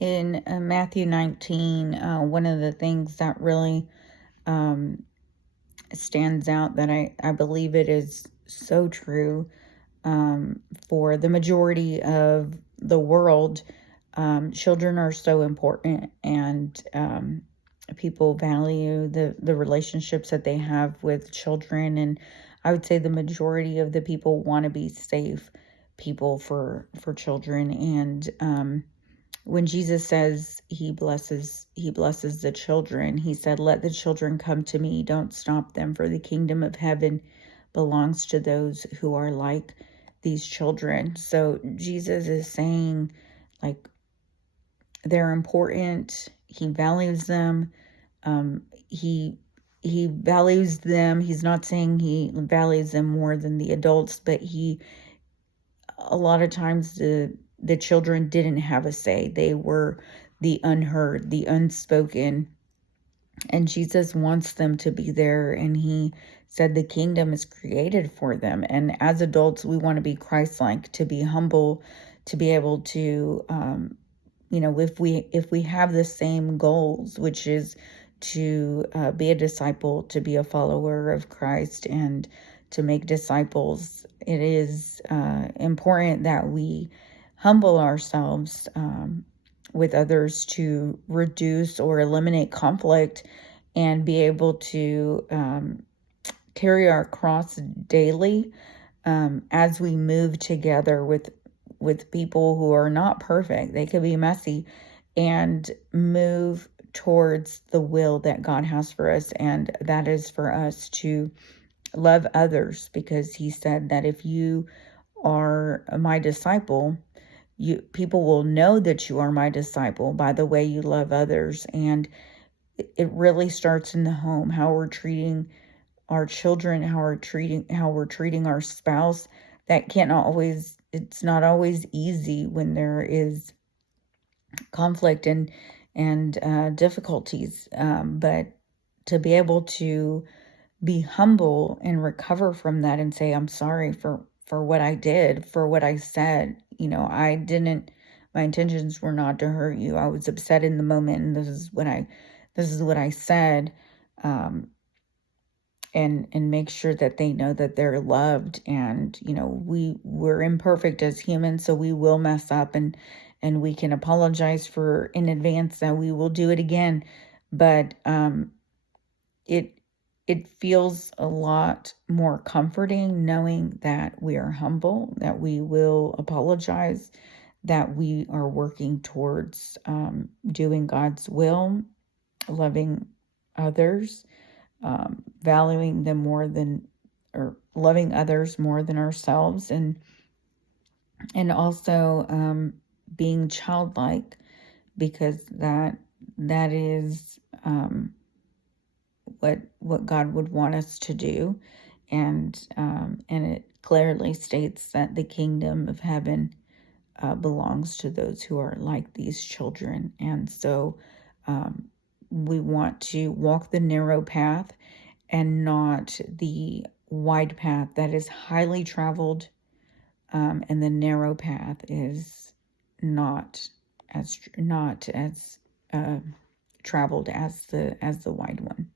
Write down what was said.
In Matthew 19, one of the things that really stands out that I believe it is so true for the majority of the world, children are so important, and people value the relationships that they have with children. And I would say the majority of the people want to be safe people for children. And when Jesus says he blesses the children, he said, "Let the children come to me, don't stop them, for the kingdom of heaven belongs to those who are like these children." So Jesus is saying, like, they're important. He values them. He values them. He's not saying he values them more than the adults, but a lot of times the children didn't have a say. They were the unheard, the unspoken, and Jesus wants them to be there. And he said the kingdom is created for them. And as adults, we want to be Christ-like, to be humble, to be able to, if we have the same goals, which is to be a disciple, to be a follower of Christ, and to make disciples, it is important that we humble ourselves with others to reduce or eliminate conflict, and be able to carry our cross daily as we move together with people who are not perfect. They could be messy, and move towards the will that God has for us, and that is for us to love others, because he said that if you are my disciple, people will know that you are my disciple by the way you love others. And it really starts in the home, how we're treating our children, how we're treating our spouse. It's not always easy when there is conflict and difficulties, but to be able to be humble and recover from that and say, I'm sorry for what I did, for what I said. My intentions were not to hurt you. I was upset in the moment, and this is what I said. And make sure that they know that they're loved. And we're imperfect as humans, so we will mess up, and we can apologize for in advance that we will do it again. But it feels a lot more comforting knowing that we are humble, that we will apologize, that we are working towards doing God's will, loving others, valuing them or loving others more than ourselves, and also being childlike, because that is what God would want us to do. And it clearly states that the kingdom of heaven belongs to those who are like these children. And so we want to walk the narrow path and not the wide path that is highly traveled, and the narrow path is not as traveled as the wide one.